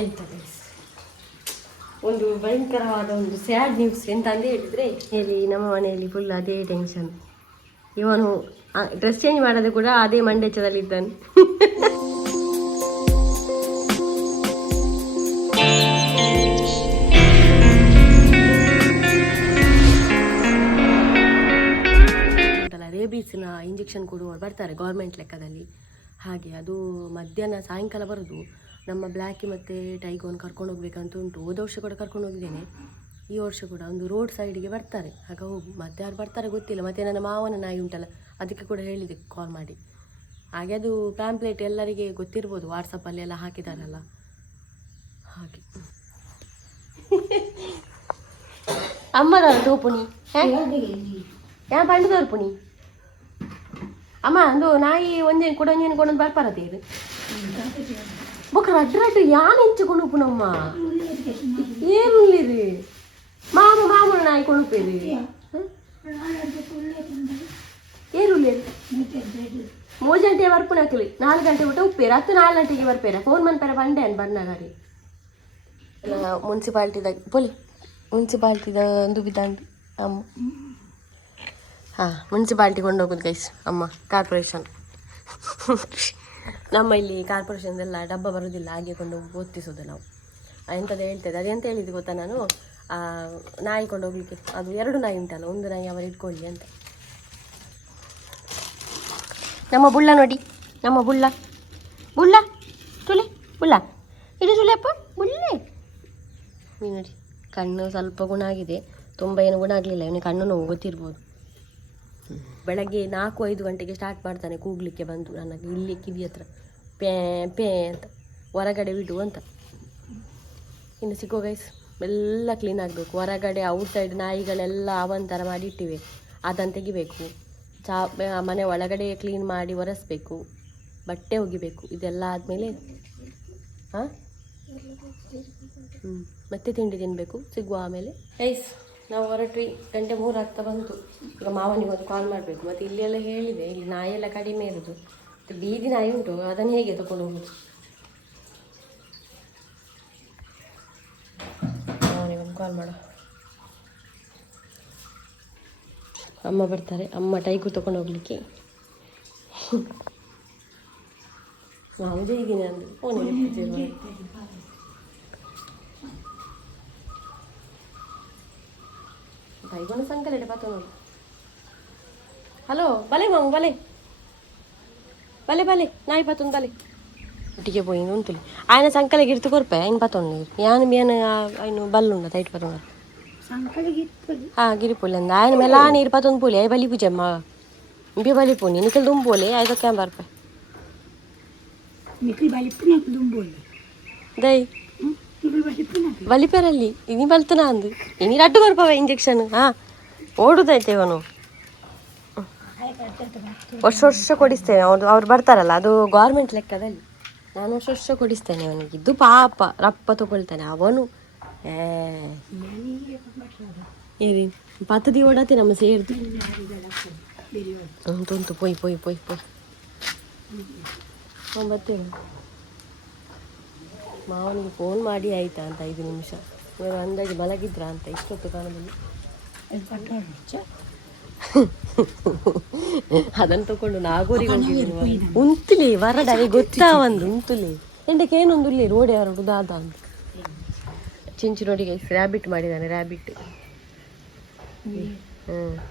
ಎಂತ ಒಂದು ಭಯಂಕರವಾದ ಒಂದು ಸ್ಯಾಡ್ ನ್ಯೂಸ್ ಎಂತ ಅಂತ ಹೇಳಿದರೆ, ಹೇಳಿ ನಮ್ಮ ಮನೆಯಲ್ಲಿ ಫುಲ್ ಅದೇ ಟೆನ್ಷನ್. ಇವನು ಡ್ರೆಸ್ ಚೇಂಜ್ ಮಾಡೋದು ಕೂಡ ಅದೇ ಮಂಡೆಚ್ಚದಲ್ಲಿದ್ದಾನೆ. ರೇಬೀಸ್ನ ಇಂಜೆಕ್ಷನ್ ಕೊಡುವವರು ಬರ್ತಾರೆ ಗೌರ್ಮೆಂಟ್ ಲೆಕ್ಕದಲ್ಲಿ. ಹಾಗೆ ಅದು ಮಧ್ಯಾಹ್ನ ಸಾಯಂಕಾಲ ಬರೋದು. ನಮ್ಮ ಬ್ಲ್ಯಾಕಿ ಮತ್ತು ಟೈಗೋನ್ ಕರ್ಕೊಂಡು ಹೋಗ್ಬೇಕಂತ ಉಂಟು. ಹೋದ ವರ್ಷ ಕೂಡ ಕರ್ಕೊಂಡು ಹೋಗಿದ್ದೇನೆ, ಈ ವರ್ಷ ಕೂಡ ಒಂದು ರೋಡ್ ಸೈಡಿಗೆ ಬರ್ತಾರೆ. ಆಗ ಹೋಗು. ಮತ್ತೆ ಯಾರು ಬರ್ತಾರೆ ಗೊತ್ತಿಲ್ಲ. ಮತ್ತು ನನ್ನ ಮಾವನ ನಾಯಿ ಉಂಟಲ್ಲ, ಅದಕ್ಕೆ ಕೂಡ ಹೇಳಿದೆ ಕಾಲ್ ಮಾಡಿ. ಹಾಗೆ ಅದು ಪ್ಯಾಂಪ್ಲೇಟ್ ಎಲ್ಲರಿಗೆ ಗೊತ್ತಿರ್ಬೋದು, ವಾಟ್ಸಪ್ಪಲ್ಲಿ ಎಲ್ಲ ಹಾಕಿದಾರಲ್ಲ ಹಾಗೆ. ಅಮ್ಮರ ತೋಪುನಿ ಯಾ ಪಂಡು ತೋರ್ಪುನಿ ಅಮ್ಮ ಅಂದು ನಾಯಿ ಒಂದೇನು ಕೊಡೊಂದೇನು ಕೊಡೊಂದು ಬರ್ಪಾರದೇರು ಬೊಕ್ಕ ರಡ್ಡು ಯಾನ್ ಹೆಂಚು ಕೊಣುಪುನಮ್ಮ ಏನುಲ್ಲಿರು ಮಾಮೂಲು ನಾಯಿ ಕೊಣುಪೇರು ಏರುಲ್ಲೇರು 3 ಗಂಟೆ ಬರ್ಪುನ ಹಾಕಲಿ. 4 ಗಂಟೆ ಬಿಟ್ಟು ಉಪ್ಪೇರು 4 ಗಂಟೆಗೆ ಬರ್ಪೇರ. ಫೋನ್ ಮನ್ಪೇರ ಬಂಡೆ ಅನ್ ಬರ್ನಾಗಾರಿ ಮುನ್ಸಿಪಾಲ್ಟಿದಾಗ ಪೊಲಿ ಮುನ್ಸಿಪಾಲ್ಟಿದ ಒಂದು ಬಿದ್ದಂಡು ಅಮ್ಮ. ಹಾಂ, ಮುನ್ಸಿಪಾಲ್ಟಿ ಕೊಂಡೋಗೋದು ಗೈಸ್ ಅಮ್ಮ. ಕಾರ್ಪೊರೇಷನ್ ನಮ್ಮ ಇಲ್ಲಿ ಕಾರ್ಪೊರೇಷನ್ದೆಲ್ಲ ಡಬ್ಬ ಬರೋದಿಲ್ಲ, ಹಾಗೆ ಕೊಂಡು ಓದ್ತಿಸೋದು ನಾವು. ಎಂಥದ್ದು ಹೇಳ್ತದೆ ಅದೆಂತ ಹೇಳಿದ್ದು ಗೊತ್ತಾ ನಾನು, ನಾಯಿ ಕೊಂಡು ಹೋಗ್ಲಿಕ್ಕೆ. ಅದು 2 ನಾಯಿ ಉಂಟಲ್ಲ, ಒಂದು ನಾಯಿ ಅವರು ಇಟ್ಕೊಳ್ಳಿ ಅಂತ. ನಮ್ಮ ಬುಳ್ಳ ನೋಡಿ, ನಮ್ಮ ಬುಳ್ಳ ತುಲೆ ಬುಳ್ಳ ಇದು ತುಲೆಪ್ಪ ಬುಳ್ಳೆ. ನೀವು ನೋಡಿ, ಕಣ್ಣು ಸ್ವಲ್ಪ ಗುಣ ಆಗಿದೆ, ತುಂಬ ಏನು ಗುಣ ಆಗಲಿಲ್ಲ. ಇವನಿಗೆ ಕಣ್ಣು ನೋವು ಗೊತ್ತಿರ್ಬೋದು. ಬೆಳಗ್ಗೆ 4-5 ಗಂಟೆಗೆ ಸ್ಟಾರ್ಟ್ ಮಾಡ್ತಾನೆ ಕೂಗ್ಲಿಕ್ಕೆ ಬಂದು ನನಗೆ ಇಲ್ಲಿ ಕಿವಿ ಹತ್ರ ಪೇ ಪೇ ಅಂತ, ಹೊರಗಡೆ ಬಿಡು ಅಂತ. ಇನ್ನು ಸಿಕ್ಕೋ ಗೈಸ್, ಎಲ್ಲ ಕ್ಲೀನ್ ಆಗಬೇಕು. ಹೊರಗಡೆ ಔಟ್ಸೈಡ್ ನಾಯಿಗಳೆಲ್ಲ ಅವಂತರ ಮಾಡಿ ಇಟ್ಟಿವೆ, ಅದನ್ನು ತೆಗಿಬೇಕು. ಮನೆ ಒಳಗಡೆ ಕ್ಲೀನ್ ಮಾಡಿ ಒರೆಸ್ಬೇಕು, ಬಟ್ಟೆ ಒಗಿಬೇಕು. ಇದೆಲ್ಲ ಆದಮೇಲೆ ಮತ್ತೆ ತಿಂಡಿ ತಿನ್ನಬೇಕು. ಸಿಗುವ ಆಮೇಲೆ ಗೈಸ್. ನಾವು ಹೊರಟ್ವಿ, 2:03 ಆಗ್ತಾ ಬಂತು. ಈಗ ಮಾವನಿಗೆ ಒಂದು ಕಾಲ್ ಮಾಡಬೇಕು. ಮತ್ತು ಇಲ್ಲೆಲ್ಲ ಹೇಳಿದೆ, ಇಲ್ಲಿ ನಾಯಿ ಎಲ್ಲ ಕಡಿಮೆ ಇರೋದು. ಬೀದಿ ನಾಯಿ ಉಂಟು, ಅದನ್ನು ಹೇಗೆ ತಗೊಂಡು ಹೋಗೋದು? ಮಾವನಿಗೆ ಒಂದು ಕಾಲ್ ಮಾಡು. ಅಮ್ಮ ಬರ್ತಾರೆ, ಅಮ್ಮ ಟೈಗು ತಗೊಂಡು ಹೋಗ್ಲಿಕ್ಕೆ. ಮಾವು ಹೇಗಿನೇ ಅಂದು ಫೋನಿಗೆ ಟೈಗೋನ ಸಂಕಲೆಡೆ ಪಾತ ನೋಡಿ. ಹಲೋ ಬಲೆ ಮಾವು ಬಲೆ ಬಲೆ ಬಲೆ ನಾಯಿ ಪಾತೊಂದು ಬಲೆ ಒಟ್ಟಿಗೆ పోయింది ఉంతులి ఆయన సంకలకి ఇర్తు కొరపే ఆయన పాతొండి యాన మేన ఆయన బల్లుండ తైట్ పరుంగ సంకలకి ఇర్తులి గిరిపోలి అంద ఆయన మెలా నీరు పాతొంದು పోలి అయి బలి పూజమ్మ ఇంపి బలి పోని నికల్ దుమ్ పోలి ఐదో క్యాం బర్పే నికల్ బలి పున దుమ్ పోలి దై ಬಲಿಪೇರಲ್ಲಿ ಇನಿ ಬಲ್ತನ ಅಂದು ಇನಿ ರಡ್ಡು ಬರ್ಪವ ಇಂಜೆಕ್ಷನ್. ಓಡುದೈತೆ ಇವನು. ವರ್ಷ ಕೊಡಿಸ್ತೇನೆ. ಅವ್ರು ಬರ್ತಾರಲ್ಲ, ಅದು ಗೌರ್ಮೆಂಟ್ ಲೆಕ್ಕದಲ್ಲಿ. ನಾನು ವರ್ಷ ಕೊಡಿಸ್ತೇನೆ ಅವನಿಗೆ. ಇದು ಪಾಪ ರಪ್ಪ ತಗೊಳ್ತಾನೆ ಅವನು. ಏರಿ ಪತ್ತದಿ ಓಡಾತಿ ನಮ್ಮ ಸೇರ್ದು ತುಂತು ಪೊಯ್ ಪೊಯ್ ಪೊಯ್ ಪೊಯ್ ಬರ್ತೇವೆ. ಮಾವನಿಗೆ ಫೋನ್ ಮಾಡಿ ಆಯಿತಾ ಅಂತ 5 ನಿಮಿಷ. ಇವರು ಅಂದಾಜು ಮಲಗಿದ್ರ ಅಂತ ಇಷ್ಟೊತ್ತು ಕಾಣದಲ್ಲಿ. ಅದನ್ನು ತಗೊಂಡು ನಾಗೋರಿಗೆ ಹೋಗಿದ್ದೀನಿ. ಉಂತುಲಿ ವರಡವೆ ಗೊತ್ತಾ ಒಂದು ಉಂತುಲಿ ಎಂಡಕ್ಕೇನೊಂದು ಇಲ್ಲಿ ರೋಡೆ ಹೊರಡು ದಾದ ಅಂತ. ಚಿಂಚು ನೋಡಿ ರ್ಯಾಬಿಟ್ ಮಾಡಿದ್ದಾನೆ. ರ್ಯಾಬಿಟ್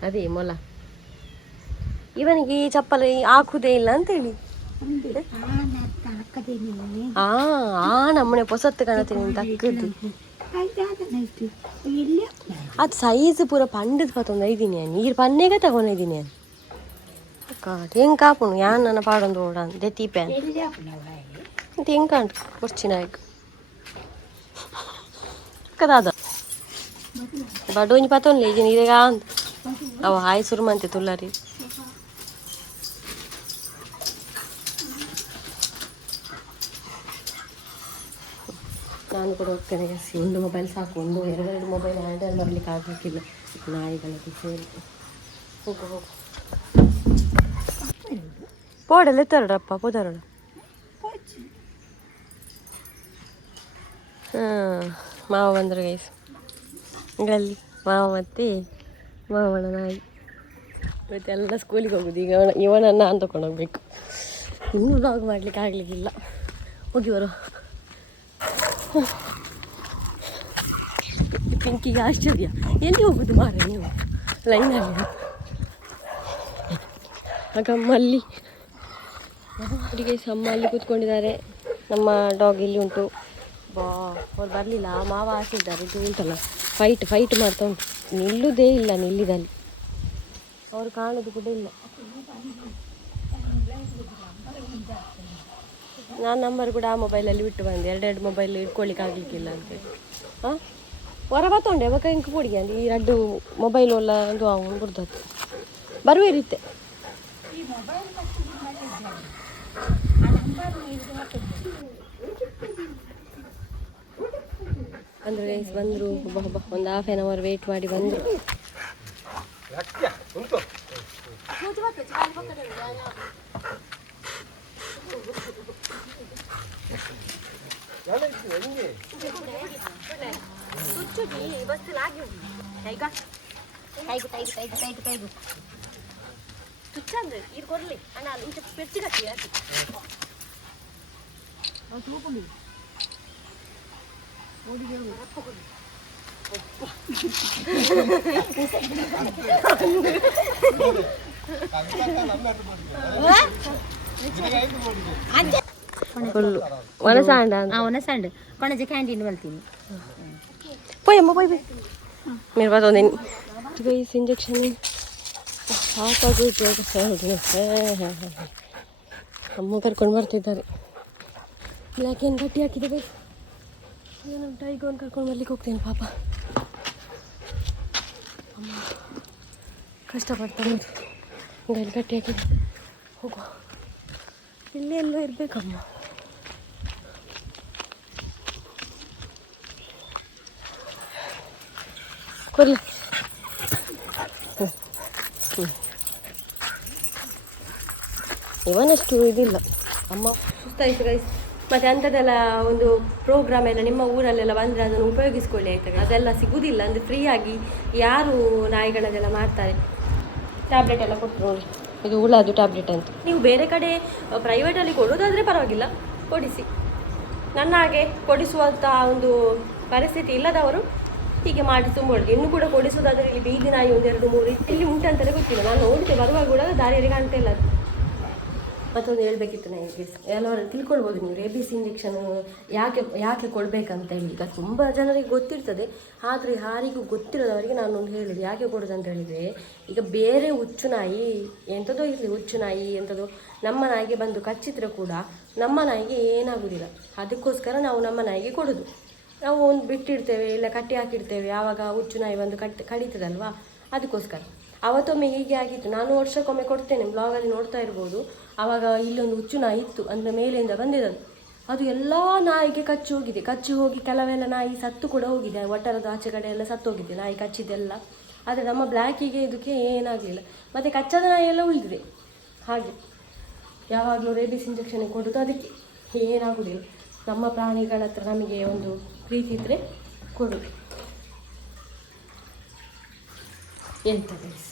ಅದೇ ಮೊಲ. ಇವನಿಗೆ ಚಪ್ಪಲಿ ಹಾಕುವುದೇ ಇಲ್ಲ ಅಂತೇಳಿ ನಮ್ಮನೆ ಪೊಸತ್ತು ಕಾಣತೀನಿ ತಕ್ಕದ್ದು. ಅದು ಸೈಜ್ ಪೂರ ಪಂಡದ ಪತ್ತೊಂದು ಐದಿನಿ ನೀರು ಪನ್ನೆಗೆ ತಗೊಂಡಿದ್ದೀನಿ. ಹೆಂಗೆ ಕಾಪುನು ಯಾನ್ ನನ್ನ ಪಾಡೊಂದು ಓಡ ದೆತ್ತಿ ಪ್ಯಾನ್ ಅಂತ ಹೆಂಗೆ ಕಾಣು ಕೊರ್ಚಿನಾಯ್ಕ ಕದಾದ ಬಡೋನಿ ಪತ್ತೊಂದು ಈಗ ನೀರೇಗ ಅಂತ ಅವ ಹಾಯ್ ಸುರುಮಂತೆ ತುಳ್ಳರಿ. ನಾನು ಕೂಡ ಹೋಗ್ತೇನೆ. ಒಂದು ಮೊಬೈಲ್ ಸಾಕು, 1-2 ಮೊಬೈಲ್ ಹ್ಯಾಂಡಲ್ ಮಾಡಲಿಕ್ಕೆ ಆಗಲಿಕ್ಕಿಲ್ಲ ನಾಯಿಗಳಿಗೆ ಸೇರಿ. ಹೋಗು ಪೋಡಲ್ಲ ಎತ್ತಾರಡಪ್ಪ ಪೋದಾರಡ ಮಾವ ಬಂದರು ಗೈಸ್. ಅಲ್ಲಿ ಮಾವ ಮತ್ತು ಮಾವನ ನಾಯಿ ಮತ್ತು ಎಲ್ಲ ಸ್ಕೂಲಿಗೆ ಹೋಗೋದು. ಈಗ ಇವನನ್ನು ನಾನು ತಗೊಂಡು ಹೋಗ್ಬೇಕು. ಇನ್ನೂ ವ್ಲಾಗ್ ಮಾಡಲಿಕ್ಕೆ ಆಗಲಿಕ್ಕಿಲ್ಲ. ಹೋಗಿ ಬರೋ. ಪಿಂಕಿಗೆ ಆಶ್ಚರ್ಯ, ಎಲ್ಲಿ ಹೋಗೋದು ಮಾರೆ ನೀವು ಲೈನಲ್ಲಿ. ಆಗ ಅಮ್ಮಲ್ಲಿ ಗೈಸ್, ಅಮ್ಮ ಅಲ್ಲಿ ಕೂತ್ಕೊಂಡಿದ್ದಾರೆ. ನಮ್ಮ ಡಾಗ್ ಇಲ್ಲಿ ಉಂಟು. ಅವ್ರು ಬರಲಿಲ್ಲ. ಮಾವ ಹಾಕಿದ್ದಾರೆ. ಇದು ಉಂಟಲ್ಲ ಫೈಟ್ ಮಾಡ್ತಾ ಉಂಟು. ನಿಲ್ಲುವುದೇ ಇಲ್ಲ ನಿಲ್ಲಿದಲ್ಲಿ. ಅವ್ರು ಕಾಣೋದು ಕೂಡ ಇಲ್ಲ. ನಾನು ನಂಬರ್ ಕೂಡ ಆ ಮೊಬೈಲಲ್ಲಿ ಬಿಟ್ಟು ಬಂದೆ. 2 ಮೊಬೈಲ್ ಇಟ್ಕೊಳ್ಳಿಕ್ಕೆ ಆಗಲಿಕ್ಕಿಲ್ಲ ಅಂತೇಳಿ. ಹಾಂ ಹೊರ ಬತ್ತೊಂಡೆ ಅವಾಗ ಇಂಕ ಕೊಡಿಗೆ ಅಂದು ಈ 2 ಮೊಬೈಲ್ ಎಲ್ಲ ಒಂದು ಅವನು ಬಿಡ್ದತ್ತು ಬರುವೆ ಇರುತ್ತೆ. ಅಂದರೆ ಗೈಸ್ ಬಂದರು. ಒಂದು ½ an hour ವೇಟ್ ಮಾಡಿ ಬಂದರು. ಇದು ಕೊಡಲಿ ಅಣ್ಣ ಇಂಚ ಪೆಚ್ಚಿ ಕಟ್ಟಿ ಹಾಕಿ ಫುಲ್ಲು ಒಣಸಾಂಡ ಒಣಸಾಂಡ ಕೊಣಜೆ ಕ್ಯಾಂಟೀನ್ ಬಲ್ತೀನಿ పోయమ్మ పోయి మీరు పోతుంది ಗೈಸ್ ಇಂಜೆಕ್ಷನ್ ಸಾಕಾಗೋಯ್ತು. ಅಮ್ಮ ಕರ್ಕೊಂಡು ಬರ್ತಿದ್ದಾರೆ. ಬ್ಲ್ಯಾಕ್ ಏನು ಗಟ್ಟಿ ಹಾಕಿದೆ ಗೈಸ್. ನಮ್ಮ ಟೈಗೋನ್ ಕರ್ಕೊಂಡು ಬರ್ಲಿಕ್ಕೆ ಹೋಗ್ತೇನೆ ಪಾಪ. ಅಮ್ಮ ಕಷ್ಟಪಡ್ತಾನೆ. ಗೈಲ್ ಗಟ್ಟಿ ಹಾಕಿದೆ. ಹೋಗುವ, ಇಲ್ಲೇ ಎಲ್ಲೋ ಇರಬೇಕಮ್ಮ. ಕೊಡ್ಲಿ ಇವನಷ್ಟು ಇದಿಲ್ಲ. ಅಮ್ಮ ಸುಸ್ತಾಯಿತು ಗೈಸ್. ಮತ್ತು ಅಂಥದ್ದೆಲ್ಲ ಒಂದು ಪ್ರೋಗ್ರಾಮ್ ಎಲ್ಲ ನಿಮ್ಮ ಊರಲ್ಲೆಲ್ಲ ಬಂದರೆ ಅದನ್ನು ಉಪಯೋಗಿಸ್ಕೊಳ್ಳಿ ಆಯ್ತದೆ. ಅದೆಲ್ಲ ಸಿಗೋದಿಲ್ಲ ಅಂದರೆ ಫ್ರೀಯಾಗಿ ಯಾರು ನಾಯಿಗಳನ್ನೆಲ್ಲ ಮಾಡ್ತಾರೆ. ಟ್ಯಾಬ್ಲೆಟ್ ಎಲ್ಲ ಕೊಟ್ಟರು ನೋಡಿ, ಇದು ಹುಳದು ಟ್ಯಾಬ್ಲೆಟ್ ಅಂತ. ನೀವು ಬೇರೆ ಕಡೆ ಪ್ರೈವೇಟಲ್ಲಿ ಕೊಡೋದಾದರೆ ಪರವಾಗಿಲ್ಲ, ಕೊಡಿಸಿ. ನನ್ನ ಹಾಗೆ ಕೊಡಿಸುವಂಥ ಒಂದು ಪರಿಸ್ಥಿತಿ ಇಲ್ಲದವರು ಹೀಗೆ ಮಾಡಿ ತುಂಬೋದು. ಇನ್ನೂ ಕೂಡ ಕೊಡಿಸೋದಾದರೆ ಇಲ್ಲಿ ಬೀದಿ ನಾಯಿ 1 2 3 ಇಲ್ಲಿ ಉಂಟಂತಲೇ ಗೊತ್ತಿಲ್ಲ. ನಾನು ನೋಡಿದೆ ಬರುವಾಗ ಕೂಡ ದಾರಿಯಲ್ಲಿ ಕಾಣ್ತಾ ಇಲ್ಲ ಅದು. ಮತ್ತೊಂದು ಹೇಳಬೇಕಿತ್ತು ನನಗೆ, ಎಲ್ಲರೂ ತಿಳ್ಕೊಳ್ಬೋದು ನೀವು ರೇಬಿಸ್ ಇಂಜೆಕ್ಷನ್ ಯಾಕೆ ಕೊಡಬೇಕಂತ ಹೇಳಿ. ಈಗ ತುಂಬ ಜನರಿಗೆ ಗೊತ್ತಿರ್ತದೆ, ಆದರೆ ಯಾರಿಗೂ ಗೊತ್ತಿರೋದವರಿಗೆ ನಾನೊಂದು ಹೇಳಿದೆ ಯಾಕೆ ಕೊಡೋದು ಅಂತ ಹೇಳಿದರೆ, ಈಗ ಬೇರೆ ಹುಚ್ಚು ನಾಯಿ ಎಂಥದೋ ಇರಲಿ, ಹುಚ್ಚು ನಾಯಿ ಎಂಥದೋ ನಮ್ಮ ನಾಯಿಗೆ ಬಂದು ಕಚ್ಚಿದ್ರೆ ಕೂಡ ನಮ್ಮ ನಾಯಿಗೆ ಏನಾಗೋದಿಲ್ಲ. ಅದಕ್ಕೋಸ್ಕರ ನಾವು ನಮ್ಮ ನಾಯಿಗೆ ಕೊಡೋದು. ನಾವು ಒಂದು ಬಿಟ್ಟಿರ್ತೇವೆ, ಇಲ್ಲ ಕಟ್ಟಿ ಹಾಕಿರ್ತೇವೆ, ಆವಾಗ ಹುಚ್ಚು ನಾಯಿ ಬಂದು ಕಡಿತದಲ್ವಾ, ಅದಕ್ಕೋಸ್ಕರ. ಅವತ್ತೊಮ್ಮೆ ಹೀಗೆ ಆಗಿತ್ತು. ನಾನು ವರ್ಷಕ್ಕೊಮ್ಮೆ ಕೊಡ್ತೇನೆ, ಬ್ಲಾಗಲ್ಲಿ ನೋಡ್ತಾ ಇರ್ಬೋದು. ಆವಾಗ ಇಲ್ಲೊಂದು ಹುಚ್ಚು ನಾಯಿ ಇತ್ತು, ಅಂದರೆ ಮೇಲೆಯಿಂದ ಬಂದಿರೋದು. ಅದು ಎಲ್ಲ ನಾಯಿಗೆ ಕಚ್ಚಿ ಹೋಗಿ ಕೆಲವೆಲ್ಲ ನಾಯಿ ಸತ್ತು ಕೂಡ ಹೋಗಿದೆ. ಒಟ್ಟರದ ಆಚೆ ಕಡೆ ಎಲ್ಲ ಸತ್ತು ಹೋಗಿದೆ ನಾಯಿ ಕಚ್ಚಿದ್ದೆಲ್ಲ. ಆದರೆ ನಮ್ಮ ಬ್ಲ್ಯಾಕಿಗೆ ಇದಕ್ಕೆ ಏನಾಗಲಿಲ್ಲ. ಮತ್ತು ಕಚ್ಚದ ನಾಯಿ ಎಲ್ಲ ಉಳಿದಿದೆ. ಹಾಗೆ ಯಾವಾಗಲೂ ರೇಬಿಸ್ ಇಂಜೆಕ್ಷನ್ ಕೊಡೋದು ಅದಕ್ಕೆ, ಏನಾಗೋದಿಲ್ಲ. ನಮ್ಮ ಪ್ರಾಣಿಗಳ ಹತ್ರ ನಮಗೆ ಒಂದು ಪ್ರೀತಿ ಇದ್ದರೆ ಕೊಡೋದು. ಎಂತ ಗೈಸ್,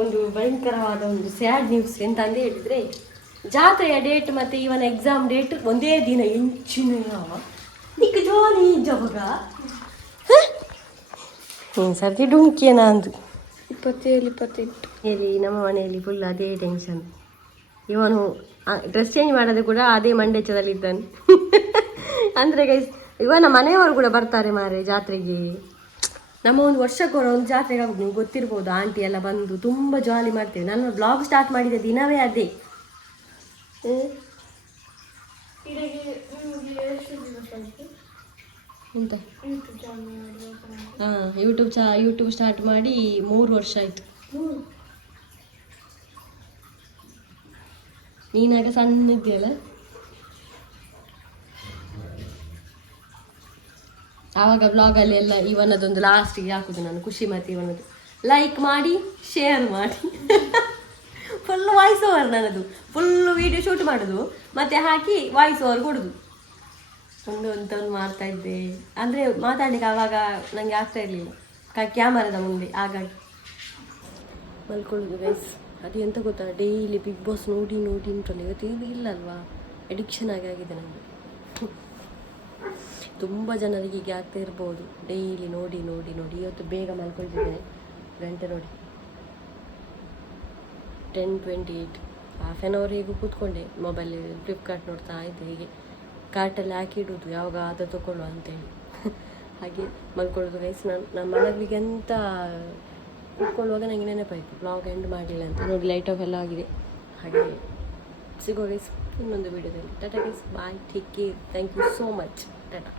ಒಂದು ಭಯಂಕರವಾದ ಒಂದು ಸ್ಯಾಡ್ ನ್ಯೂಸ್ ಎಂತಂದು ಹೇಳಿದರೆ, ಜಾತ್ರೆಯ ಡೇಟ್ ಮತ್ತು ಇವನ ಎಕ್ಸಾಮ್ ಡೇಟ್ ಒಂದೇ ದಿನ. ಎಂಚಿನ ಯಾವ ನಿಕ್ಕ ಜೋಲಿ ಜವಾಗ ಸರ್ತಿ ಡುಂಕಿಯನ ಅಂದು 27 28 ಹೇಳಿ ನಮ್ಮ ಮನೆಯಲ್ಲಿ ಫುಲ್ ಅದೇ ಟೆನ್ಷನ್. ಇವನು ಡ್ರೆಸ್ ಚೇಂಜ್ ಮಾಡೋದು ಕೂಡ ಅದೇ ಮಂಡೆಚ್ಚದಲ್ಲಿದ್ದಾನೆ. ಅಂದರೆ ಗೈಸ್, ಇವನ ಮನೆಯವರು ಕೂಡ ಬರ್ತಾರೆ ಮಾರೆ ಜಾತ್ರೆಗೆ. ನಮ್ಮ ಒಂದು ವರ್ಷಕ್ಕೊರ ಒಂದು ಜಾತ್ರೆಗೆ ಆಗೋದು, ನೀವು ಗೊತ್ತಿರ್ಬೋದು. ಆಂಟಿ ಎಲ್ಲ ಬಂದು ತುಂಬ ಜಾಲಿ ಮಾಡ್ತೇವೆ. ನಾನು ಬ್ಲಾಗ್ ಸ್ಟಾರ್ಟ್ ಮಾಡಿದ ದಿನವೇ ಅದೇ. ಎಂತ ಹಾಂ, ಯೂಟ್ಯೂಬ್ ಸ್ಟಾರ್ಟ್ ಮಾಡಿ 3 ವರ್ಷ ಆಯಿತು. ನೀನಾಗ ಸಣ್ಣ ಇದೆಯಲ್ಲ, ಆವಾಗ ಬ್ಲಾಗಲ್ಲಿ ಎಲ್ಲ ಇವನದೊಂದು ಲಾಸ್ಟಿಗೆ ಹಾಕೋದು ನಾನು, ಖುಷಿ ಮತ್ತು ಇವನದು ಲೈಕ್ ಮಾಡಿ ಶೇರ್ ಮಾಡಿ. ಫುಲ್ ವಾಯ್ಸ್ ಓವರ್ ನನ್ನದು, ಫುಲ್ಲು ವೀಡಿಯೋ ಶೂಟ್ ಮಾಡೋದು ಮತ್ತು ಹಾಕಿ ವಾಯ್ಸ್ ಓವರ್ ಕೊಡೋದು. ಒಂದು ಮಾಡ್ತಾ ಇದ್ದೆ ಅಂದರೆ ಮಾತಾಡಲಿಕ್ಕೆ ಆವಾಗ ನನಗೆ ಆಗ್ತಾ ಇರಲಿಲ್ಲ ಕ್ಯಾಮರಾದ ಮುಂದೆ, ಹಾಗಾಗಿ ಮಲ್ಕೊಳ್ಳೋದು ಗೈಸ್. ಅದು ಎಂತ ಗೊತ್ತಾ, ಡೈಲಿ ಬಿಗ್ ಬಾಸ್ ನೋಡಿ ನೋಡಿ ಉಂಟಲ್ಲ, ಇವತ್ತು ಇದು ಇಲ್ಲ ಅಲ್ವಾ, ಎಡಿಕ್ಷನ್ ಆಗಿದೆ ನನಗೆ. ತುಂಬ ಜನರಿಗೆ ಹೀಗೆ ಆಗ್ತಾ ಇರ್ಬೋದು, ಡೈಲಿ ನೋಡಿ ನೋಡಿ ನೋಡಿ. ಇವತ್ತು ಬೇಗ ಮಲ್ಕೊಳ್ತಿದ್ದೇನೆ, ಗಂಟೆ ನೋಡಿ 10:28. ಹಾಫ್ ಆನ್ ಅವರ್ ಹೇಗೂ ಕೂತ್ಕೊಂಡೆ, ಮೊಬೈಲ್ ಫ್ಲಿಪ್ಕಾರ್ಟ್ ನೋಡ್ತಾ ಇದ್ದೆ. ಹೀಗೆ ಕಾರ್ಟಲ್ಲಿ ಹಾಕಿಡೋದು ಯಾವಾಗ ಅದು ತಗೊಳ್ಳುವ ಅಂತೇಳಿ ಹಾಗೆ ಮಲ್ಕೊಳ್ಳೋದು ಗೈಸ್. ನಾನು ಮಲಗಲಿಕ್ಕೆ ಅಂತ ಕೂತ್ಕೊಳ್ಳುವಾಗ ನನಗೆ ನೆನಪಾಯಿತು ಬ್ಲಾಗ್ ಎಂಡ್ ಮಾಡಲಿಲ್ಲ ಅಂತ. ನೋಡಿ ಲೈಟ್ ಆಫ್ ಎಲ್ಲ ಆಗಿದೆ. ಹಾಗೆ ಸಿಗೋ ಗೈಸ್ ಇನ್ನೊಂದು ವೀಡಿಯೋದಲ್ಲಿ. Tata guys, bye, take care, thank you so much, Tata.